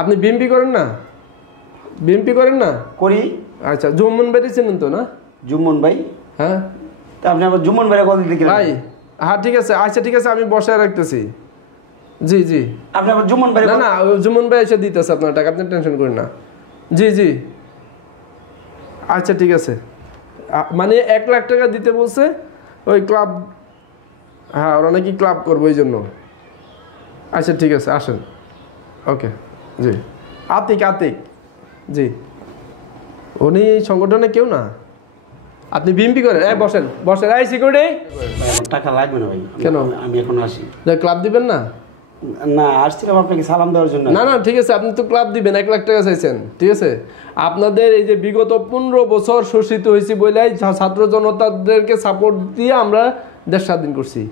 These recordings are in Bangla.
আপনি বিএমপি করেন না? বিএমপি করেন না? করি। আচ্ছা, জুম্মন ভাই চিনেন তো না? জুম্মন ভাই? হ্যাঁ। তা আপনি আবার জুম্মন ভাইয়ের কথা দিতে গেলেন? ভাই হ্যাঁ ঠিক আছে, আচ্ছা ঠিক আছে, আমি বসায় রাখতেছি। জি জি। আপনি আবার জুম্মন ভাই? না না, জুম্মন ভাই এসে দিতেছে আপনার টাকা, আপনি টেনশন করেন না। জি জি, আচ্ছা ঠিক আছে। মানে 1 লাখ টাকা দিতে বলছে ওই ক্লাব, হ্যাঁ ওরা নাকি ক্লাব করবো এই জন্য। আচ্ছা ঠিক আছে, আসেন। ওকে জি। আতিক, আতিক জি, উনি এই সংগঠনে কেউ না। আপনি বিএমপি করেন? বসেন বসেন। এই সিকিউরিটি, টাকা লাগবে না ভাই। কেন? আমি এখন আসি। ক্লাব দিবেন না? না, আসছিলাম আপনাকে সালাম দেওয়ার জন্য। না না ঠিক আছে, আপনি তো ক্লাব দিবেন, 1 লাখ টাকা চাইছেন, ঠিক আছে। আপনাদের এই যে বিগত 15 বছর শোষিত হয়েছি বলে ছাত্র জনতাদেরকে সাপোর্ট দিয়ে আমরা দেশ স্বাধীন করছি,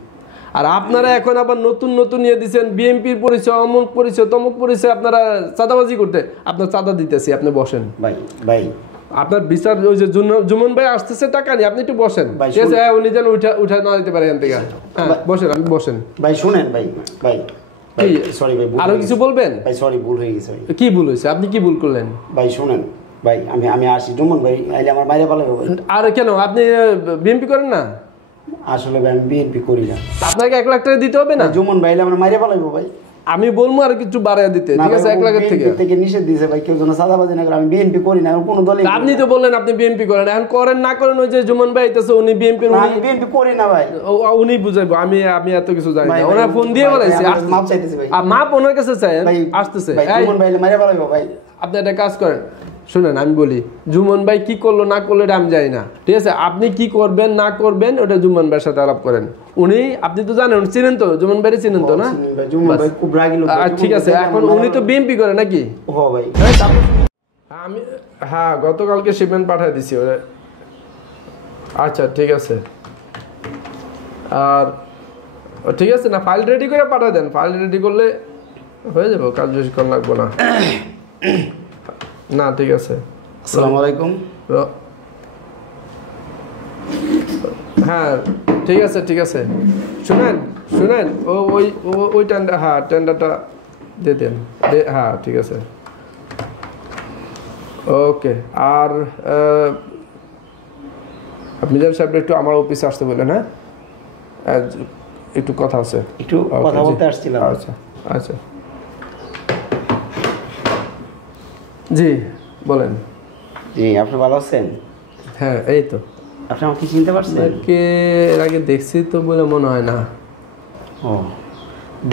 আর আপনারা এখন আবার নতুন নতুন নিয়ে দিচ্ছেন বিএনপির পরিচয়, অমুক পরিচয়, তমুক পরিচয়, আপনারা চাঁদাবাজি করতে। আপনার চাঁদা দিতেছি, আপনি বসেন। ভাই ভাই আপনার বিচার ওই যে জুমন ভাই আসতেছে টাকা নিয়ে, আপনি একটু বসেন, ঠিক আছে। উনি যেন উঠা না দিতে পারে এখান থেকে। হ্যাঁ বসেন, আপনি বসেন। ভাই শুনেন ভাই, ভাই কি সরি ভাই, আরো কিছু বলবেন? ভাই সরি, ভুল হয়ে গেছে। কি ভুল হয়েছে? আপনি কি ভুল করলেন? ভাই শুনেন ভাই, আমি আসি। জুম্মন ভাই আইলে আমার মাইরে পালাবে ভাই। আর কেন, আপনি বিএনপি করেন না? আসলে ভাই আমি বিএনপি করি না। আপনাকে 1 লাখ টাকা দিতে হবে না? জুম্মন ভাই আইলে আমার মাইরে পালাবে ভাই। আমি বলবো আর কিছু বাড়ায় দিতে, ঠিক আছে। 1 লাখের থেকে নিষেধ দিয়েছে ভাই, কেউ যেন চাঁদাবাজি না করে। আমি বিএনপি করি না, কোনো দলে। আপনি তো বললেন আপনি বিএনপি করেন, এখন করেন না করেন ওই যে জুমন ভাই আইতেছে, উনি বিএনপি। আমি বিএনপি করি না ভাই। উনি বুঝাইবো, আমি এত কিছু জানি না। ওরা ফোন দিয়ে বলাইছে, মাপ চাইতেছে ভাই। মাপ ওনার কাছে চাই, আসতেছে। জুম্মন ভাই মাইরে পালাবে ভাই। আপনি একটা কাজ করেন, শুনেন আমি বলি, জুমন ভাই কি করলো না করলো এটা আমি জানি না, ঠিক আছে। আপনি কি করবেন না করবেন ওটা জুমন ভাইয়ের সাথে আলাপ করেন। উনি, আপনি তো জানেন, চিনেন তো, জুমন ভাই চিনেন তো না? ঠিক আছে, এখন উনি তো বিএমপি করে নাকি? আমি হ্যাঁ গতকালকে শিপমেন্ট পাঠিয়ে দিছি ওরা। আচ্ছা ঠিক আছে, আর ঠিক আছে না, ফাইল রেডি করে পাঠিয়ে দেন। ফাইল রেডি করলে হয়ে যাবে, কাজ বেশিক্ষণ লাগবে না। না ঠিক আছে। আসসালামু আলাইকুম। হ্যাঁ ঠিক আছে ঠিক আছে, শুনেন শুনেন, ওই টেন্ডার, হ্যাঁ টেন্ডারটা দিয়ে দেন। হ্যাঁ ঠিক আছে, ওকে। আর মিজান সাহেব একটু আমার অফিসে আসতে বললেন। হ্যাঁ একটু কথা আছে, একটু কথা বলতে আসছিলাম। আচ্ছা আচ্ছা জি বলেন। জি, আপনি ভালো আছেন? হ্যাঁ এই তো। আপনি আমাকে চিনতে পারছেন? এর আগে দেখছি তো বলে মনে হয় না। ও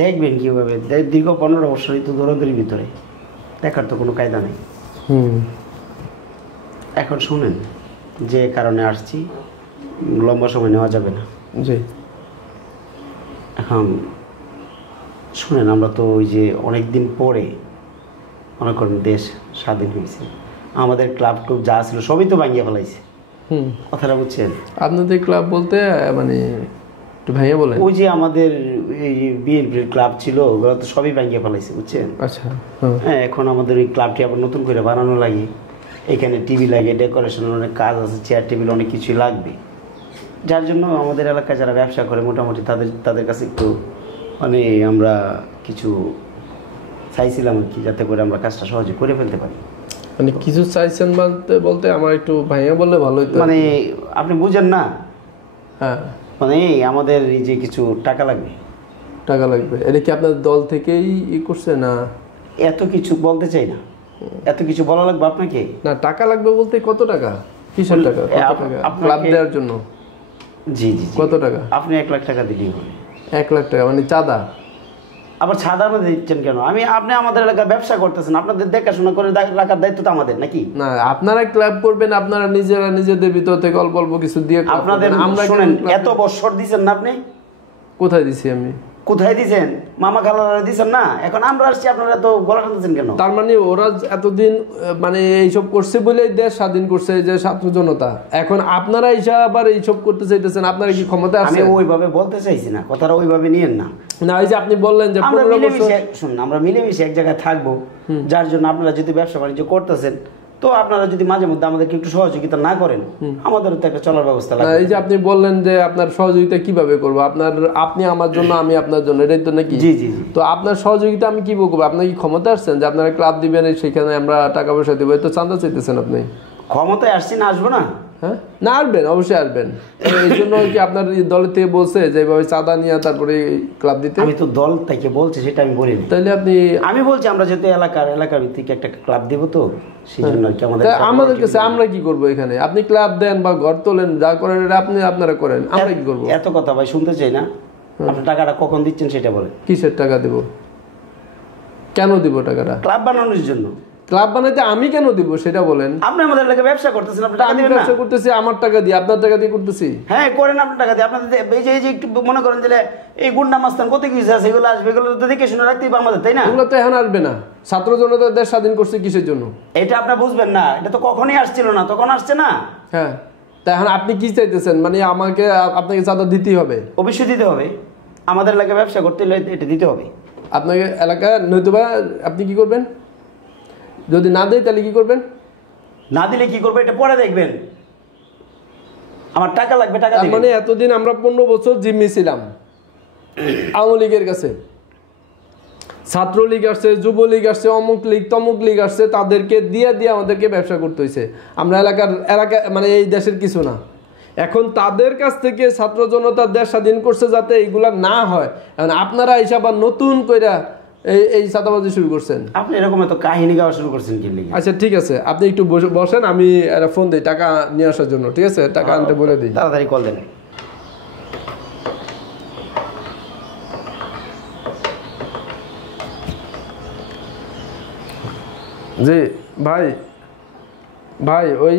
দেখবেন কীভাবে, দীর্ঘ 15 বছরই তো দৌড়াদৌড়ির ভিতরে, দেখার তো কোনো কায়দা নেই। এখন শুনেন, যে কারণে আসছি লম্বা সময় নেওয়া যাবে না। জি এখন শুনেন, আমরা তো ওই যে অনেক দিন পরে মনে করেন দেশ স্বাধীন হয়েছে, আমাদের ক্লাব টুব যা ছিল সবই তো ভাঙিয়ে ফেলাইছে। কথাটা বুঝছেন? আপনাদের ক্লাব বলতে মানে একটু ভাইয়া বলেন। ওই যে আমাদের এই বিএনপির ক্লাব ছিল, ওগুলো তো সবই ভাঙিয়ে ফেলাইছে, বুঝছেন? আচ্ছা হ্যাঁ, এখন আমাদের ওই ক্লাবটি আবার নতুন করে বানানো লাগে। এখানে টিভি লাগে, ডেকোরেশনের অনেক কাজ আছে, চেয়ার টেবিল অনেক কিছুই লাগবে। যার জন্য আমাদের এলাকায় যারা ব্যবসা করে মোটামুটি তাদের কাছে একটু মানে আমরা কিছু চাইছিলাম আর কি, যাতে করে আমরা কাজটা সহজে করে ফেলতে পারি। মানে কিছু চাইছেন বলতে বলতে আমার একটু ভাইয়া বললে ভালো হতো। মানে আপনি বুঝেন না? হ্যাঁ মানে আমাদের এই যে কিছু টাকা লাগবে। টাকা লাগবে, এটা কি আপনার দল থেকেই করছে না? এত কিছু বলতে চাই না, এত কিছু বলা লাগবে আপনাকে? না টাকা লাগবে বলতে কত টাকা, কিসের টাকা? ক্লাব দেওয়ার জন্য? জি জি। কত টাকা? আপনি 1 লাখ টাকা দিলেই হবে। 1 লাখ টাকা মানে চাঁদা? আবার ছাদা মধ্যে দিচ্ছেন কেন? আপনি আমাদের এলাকায় ব্যবসা করতেছেন, আপনাদের দেখাশোনা করে রাখার দায়িত্ব তো আমাদের নাকি? না আপনারা ক্লাব করবেন, আপনারা নিজেরা নিজেদের ভিতর থেকে অল্প অল্প কিছু দিয়ে আপনাদের। আমরা শুনেন, এত বছর দিচ্ছেন না আপনি? কোথায় দিছি আমি? কোথায় দিছেন? মামা খালারা দিছেন না? এখন আমরা আসছি, আপনারা তো গলা টানতেছেন কেন? তার মানে ওরা এতদিন মানে এইসব করছে বলে দেশ স্বাধীন করছে যে ছাত্র জনতা, এখন আপনারা এইসব আবার এইসব করতে চাইতেছেন। আপনারা কি ক্ষমতা আছে? আমি ওইভাবে বলতে চাইছি না, কথাটা ওইভাবে নিয়েন না। না এই যে আপনি বললেন যে শুনুন, আমরা মিলেমিশে এক জায়গায় থাকবো, যার জন্য আপনারা যদি ব্যবসা বাণিজ্য করতেছেন তো আপনারা যদি মাঝে মধ্যে আমাদেরকে একটু সহযোগিতা না করেন, আমাদের তো একটা চলার ব্যবস্থা লাগবে। এই যে আপনি বললেন যে আপনার সহযোগিতা কিভাবে করবো, আপনি আমার জন্য আমি আপনার জন্য, এটাই তো নাকি? জি জি জি। তো আপনার সহযোগিতা আমি কি করবো? আপনার কি ক্ষমতা আসছেন যে আপনারা ক্লাব দিবেন, সেখানে আমরা টাকা পয়সা দেবো? তো চাঁদা চাইতেছেন আপনি। ক্ষমতায় আসছি না, আসবো না? হ্যাঁ, না আসবেন, অবশ্যই আসবেন। এই জন্য কি আপনার দলের থেকে বলছে যে এইভাবে চাঁদা নিয়ে তারপরে ক্লাব দিতে? আমি তো দল থেকে বলছি, সেটা আমি বলিনি। তাহলে আমি বলছি আমরা যেহেতু এলাকার ভিত্তিক একটা ক্লাব দিব, তো সেই জন্য আর কি আমাদের কাছে আমরা কি করবো এখানে? আপনি ক্লাব দেন বা ঘর তোলেন, যা করেন এটা আপনারা করেন, আমরা কি করবো? এত কথা ভাই শুনতে চাই না। আপনি টাকাটা কখন দিচ্ছেন সেটা বলেন। কিসের টাকা দেব? কেন দিব টাকাটা? ক্লাব বানানোর জন্য। ক্লাব বানাইতে আমি কেন দিব সেটা বলেন। আপনি আমাদের এলাকায় ব্যবসা করতেছেন, আপনি টাকা আমি দিবেন না? ব্যবসা করতেছি আমার টাকা দিয়ে, আপনার টাকা দিয়ে করতেছি। হ্যাঁ করেন, আপনার টাকা দিয়ে। আপনাদের এই যে একটু মনে করেন যে এই গুন্ডা মাস্তান কত কিছু আছে, এগুলো আসবে, এগুলো তো দেখে শুনে রাখতেই হবে আমাদের, তাই না? এগুলো তো এখন আসবে না। ছাত্র জনতা দেশ স্বাধীন করছে কিসের জন্য? এটা আপনি বুঝবেন না, এটা তো কখনই আসছিল না, তখন আসছে না। হ্যাঁ, তা এখন আপনি কি চাইতেছেন? মানে আপনাকে চাঁদা দিতেই হবে? অবশ্যই দিতে হবে। আমাদের এলাকায় ব্যবসা করতে হলে এটা দিতে হবে আপনাকে এলাকায়, নয়তোবা আপনি কি করবেন? যদি না দেয় তাহলে কি করবেন? না দিলে কি করবে এটা পরে দেখবেন। আমার টাকা লাগবে, টাকা দিবেন। মানে এতদিন আমরা 15 বছর জিম্মি ছিলাম আওয়ামী লীগের কাছে। ছাত্রলীগ আসছে, যুবলীগ আসছে, অমুক লীগ তমুক লীগ আসছে, তাদেরকে দিয়ে আমাদেরকে ব্যবসা করতে হয়েছে। আমরা এলাকা মানে এই দেশের কিছু না। এখন তাদের কাছ থেকে ছাত্র জনতার দেশ স্বাধীন করছে যাতে এইগুলা না হয়, এখন আপনারা হিসাব নতুন কইরা এই চাঁদাবাজি শুরু করছেন। আপনি এরকম এত কাহিনী গাওয়া শুরু করছেন কি লিগে? আচ্ছা ঠিক আছে, আপনি একটু বসেন, আমি ফোন দিই টাকা নিয়ে আসার জন্য। ঠিক আছে, টাকা আনতে বলে দিই। তাড়াতাড়ি কল দেন। জি ভাই ওই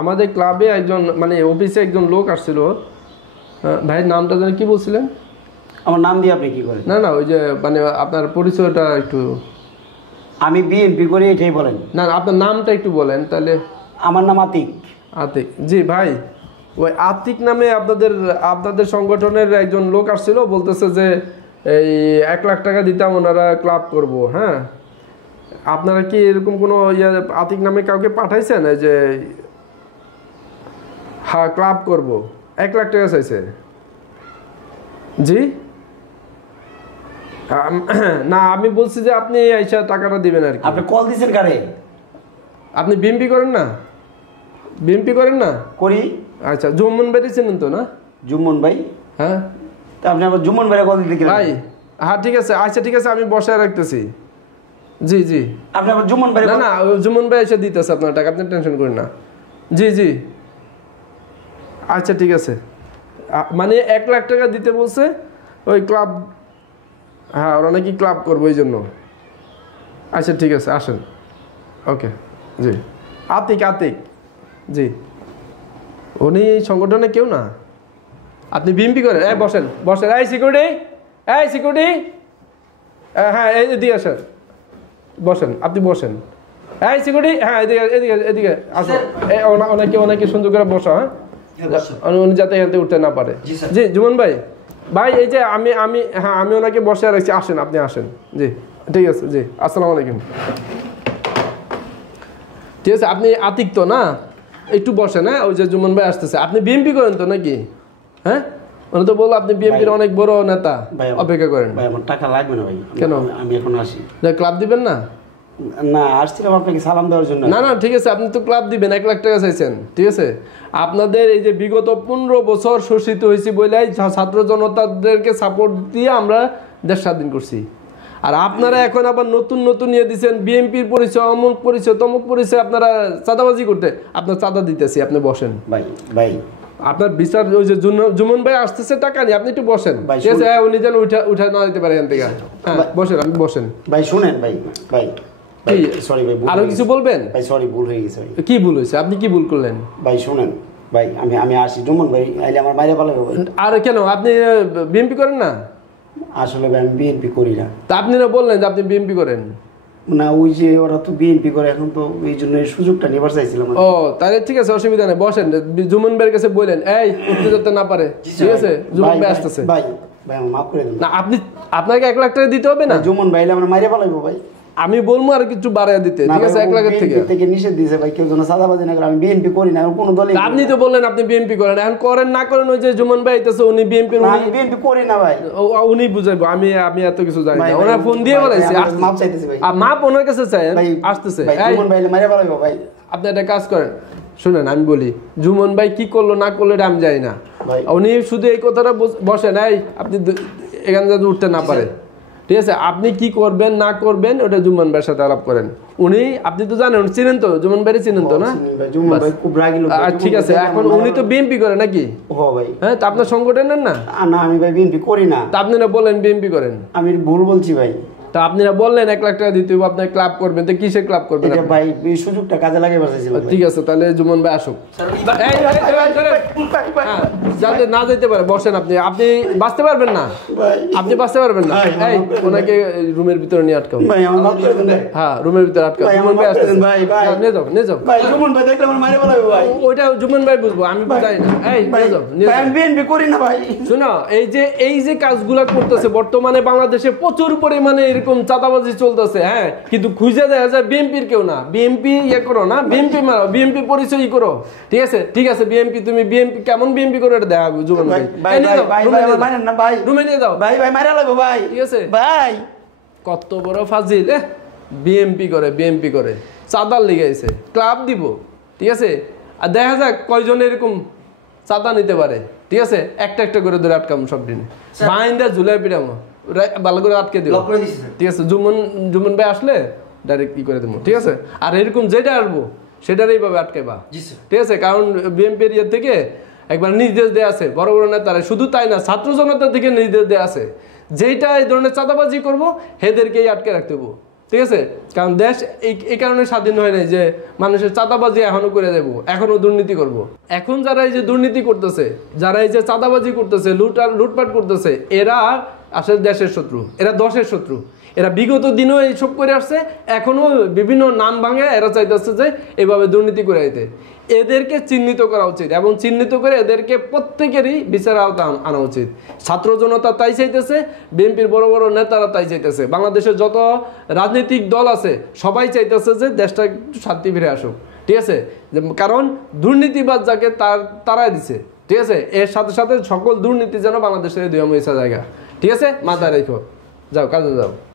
আমাদের ক্লাবে একজন, মানে অফিসে একজন লোক আসছিল। ভাইয়ের নামটা যেন কি বলছিলেন? আমার নাম দিয়ে আপনি কি করেন? না ওই যে মানে আপনার পরিচয়টা একটু। আমি বিএনপি করি, এটাই বলেন। না আপনার নামটা একটু বলেন তাহলে। আমার নাম আতিক। আতিক, জি ভাই ওই আতিক নামে আপনাদের সংগঠনের একজন লোক আসছিল, বলতেছে যে এই 1 লাখ টাকা দিতাম, ওনারা ক্লাব করব। হ্যাঁ, আপনারা কি এরকম কোনো আতিক নামে কাউকে পাঠাইছেন যে হ্যাঁ ক্লাব করব? 1 লাখ টাকা চাইছে। জি না, আমি বলছি যে আপনি আইসা টাকাটা দিবেন আর কি। আপনি কল দিয়েছেন কারে? আপনি বিএমপি করেন না? বিএমপি করেন না? করি। আচ্ছা, জুম্মন ভাই চিনেন তো না? জুম্মন ভাই? হ্যাঁ, তা আপনি আবার জুম্মন ভাইয়ের কল দিতে গেলেন? ভাই হ্যাঁ ঠিক আছে, আচ্ছা ঠিক আছে, আমি বসায় রাখতেছি। জি আপনি আবার জুম্মন ভাই? না জুম্মন ভাই এসে দিতেছে আপনার টাকা, আপনি টেনশন করেন না। জি আচ্ছা ঠিক আছে, মানে 1 লাখ টাকা দিতে বলছে ওই ক্লাব। হ্যাঁ, ওরা নাকি ক্লাব করবো এই জন্য। আচ্ছা ঠিক আছে, আসেন। ওকে, জি আতিক জি, উনি এই সংগঠনে কেউ না। আপনি বিএমপি করেন? বসেন। এই সিকিউরিটি, হ্যাঁ এদিকে আসেন, বসেন, আপনি বসেন। এই সিকিউরিটি, হ্যাঁ এদিকে আসো। ওনাকে সুন্দর করে বসো। হ্যাঁ, উনি যাতে এখান থেকে উঠতে না পারে। জি জুমন ভাই এই যে আমি ওনাকে বসে রাখছি, আসেন, আপনি আসেন। জি ঠিক আছে, জি আসসালামু আলাইকুম। ঠিক আছে, আপনি আতিক তো না? একটু বসেন। হ্যাঁ, ওই যে জুমন ভাই আসতেছে। আপনি বিএমপি করেন তো নাকি? হ্যাঁ, উনি তো বললো আপনি বিএমপির অনেক বড় নেতা। অপেক্ষা করেন। ভাই আমার টাকা লাগবে না ভাই। কেন? আমি এখন আসি। ক্লাব দিবেন না? না, আসছিলাম আপনাকে সালাম দেওয়ার জন্য। না ঠিক আছে, আপনি তো ক্লাব দিবেন, 1 লাখ টাকা চাইছেন। ঠিক আছে, আপনাদের এই যে বিগত 15 বছর শোষিত হয়েছি বলে ছাত্র জনতাদেরকে সাপোর্ট দিয়ে আমরা দেশ স্বাধীন করছি। আর আপনারা এখন আবার নতুন ইয়ে দিচ্ছেন, বিএনপির পরিচয়, অমুক পরিচয় তমুক পরিচয়, আপনারা চাঁদাবাজি করতে। আপনার চাঁদা দিতেছি, আপনি বসেন। ভাই আপনার বিচার, ওই যে জুমন ভাই আসতেছে টাকা নিয়ে, আপনি একটু বসেন। ঠিক আছে, উনি যেন উঠা না দিতে পারে এখান থেকে। হ্যাঁ বসেন, আপনি বসেন। ভাই শুনেন, ভাই সরি ভাই, আরো কিছু বলবেন? ভাই সরি, ভুল হয়ে গেছে ভাই। কি ভুল হয়েছে? আপনি কি ভুল করলেন? ভাই শুনেন ভাই, আমি আসি। জুম্মন ভাই আইলে আমার বাইরে পালাবে ভাই। আর কেন, আপনি বিএমপি করেন না? আসলে ভাই আমি বিএনপি করি না। তা আপনি না বললেন যে আপনি বিএমপি করেন? না, ওই যে ওরা তো বিএনপি করে, এখন তো এই জন্য এই সুযোগটা নেবার চাইছিলাম। ও তাহলে ঠিক আছে, অসুবিধা নেই, বসেন। জুমন ভাইয়ের কাছে বললেন এই উঠতে যেতে না পারে। ঠিক আছে, জুমন ভাই আসতেছে। ভাই আমার মাফ করে দিন। না, আপনাকে 1 লাখ টাকা দিতে হবে না? জুমন ভাই আমার মাইরে পালাইবো ভাই। আমি বলবো আর কিছু বাড়ায় দিতে, ঠিক আছে? 1 লাখের থেকে নিষেধ দিয়েছে ভাই, কেউ যেন চাঁদাবাজি না করে। আমি বিএনপি করি না, কোন দলে। আপনি তো বললেন আপনি বিএনপি করেন, এখন করেন না করেন ওই যে জুমন ভাই আইতেছে উনি বিএনপির, আমি বিএনপি করি না ভাই, উনি বুঝাইবো, আমি এত কিছু জানি না। ওরা ফোন দিয়ে বলাইছে মাপ চাইতেছি ভাই, মাপ ওনার কাছে চাই, আসতেছে। জুমন ভাই মাইরে বলাইবো ভাই। আপনি একটা কাজ করেন, শুনেন আমি বলি, জুমন ভাই কি করলো না করলো এটা আমি জানি না, উনি শুধু এই কথাটা বসে নাই, আপনি এখানে যাতে উঠতে না পারে, ঠিক আছে? আপনি কি করবেন না করবেন ওটা জুমন ভাইয়ের সাথে আলাপ করেন। উনি, আপনি তো জানেন, চিনেন তো জুমন ভাই, চিনেন তো না? ঠিক আছে, এখন উনি তো বিএনপি করে নাকি? হ্যাঁ, তা আপনার সংগঠনের না? না, আমি ভাই বিএনপি করি না। তা আপনারা বলেন বিএনপি করেন, আমি ভুল বলছি ভাই। তা আপনারা বললেন 1 লাখ টাকা দিতে হবে, আপনার ক্লাব করবেন, তো কিসের ক্লাব করবেন? ভাই এই সুযোগটা কাজে লাগিয়ে বসেছিলাম। ঠিক আছে, তাহলে জুমন ভাই আসুক, যাতে না যেতে পারে। বসেন, আপনি বাঁচতে পারবেন না, আপনি বাঁচতে পারবেন না। এই ওনাকে রুমের ভিতরে নিয়ে আটকাও, হ্যাঁ রুমের ভিতরে আটকাও। জুমন ভাই আসতেছে, নিয়ে যাও, নিয়ে যাও। ওইটা জুমন ভাই বুঝবো, আমি বুঝাই না। এই নিয়ে যাও, নিয়ে যাও। শোনো, এই যে কাজগুলা করতেছে বর্তমানে বাংলাদেশে প্রচুর পরিমাণে এরকম চাঁদাবাজি চলতেছে, হ্যাঁ, কিন্তু খুঁজে দেখা যায় বিএনপির কেউ না। বিএনপি ইয়ে করো না, বিএনপি মারো, বিএনপি পরিচয় করো, ঠিক আছে? ঠিক আছে, বিএনপি, তুমি বিএনপি কেমন বিএনপি করো এটা দেখাবো জুমন ভাই। রুমে নিয়ে যাও ভাই, ঠিক আছে ভাই? কত বড় ফাজিল, বিএনপি করে, বিএনপি করে, চাঁদার লিগাইছে, ক্লাব দিব, ঠিক আছে? আর দেখা যাক কয়জন এরকম চাঁদা নিতে পারে, ঠিক আছে? একটা একটা করে ধরে আটকাম সব দিনে, বাইন্দা ঝুলাই পিটামো, ভালো করে আটকে দিব, ঠিক আছে? জুমন ভাই আসলে ডাইরেক্ট কি করে দেবো, ঠিক আছে? আর এরকম যেটা আসবো সেটার এইভাবে আটকাইবা, ঠিক আছে? কারণ বিএনপির ইয়ে থেকে একবার নির্দেশ দেওয়া আছে বড় বড় নেতারা, শুধু তাই না, ছাত্র জনতার থেকে নির্দেশ দেওয়া আছে, যেটা এই ধরনের চাঁদাবাজি করবো এদেরকেই আটকে রাখতে হবো, ঠিক আছে? কারণ দেশ এই কারণে স্বাধীন হয় নাই যে মানুষের চাঁদাবাজি এখনো করে দেবো, এখনো দুর্নীতি করব। এখন যারা এই যে দুর্নীতি করতেছে, যারা এই যে চাঁদাবাজি করতেছে, লুটপাট করতেছে, এরা আসলে দেশের শত্রু, এরা দশের শত্রু। এরা বিগত দিনেও এইসব করে আসছে, এখনো বিভিন্ন নাম ভাঙে এরা চাইতেছে যে এভাবে দুর্নীতি করে দিতে। এদেরকে চিহ্নিত করা উচিত এবং চিহ্নিত করে এদেরকে প্রত্যেকেরই বিচারের আওতায় আনা উচিত। ছাত্র জনতা তাই চাইতেছে, বিএনপির বড় বড় নেতারা তাই চাইতেছে, বাংলাদেশের যত রাজনৈতিক দল আছে সবাই চাইতেছে যে দেশটা একটু শান্তি ফিরে আসুক, ঠিক আছে? কারণ দুর্নীতিবাদ যাকে তারাই দিছে, ঠিক আছে? এর সাথে সাথে সকল দুর্নীতি যেন বাংলাদেশের দুই জায়গা, ঠিক আছে? মাথায় রেখো, যাও কাজে যাও।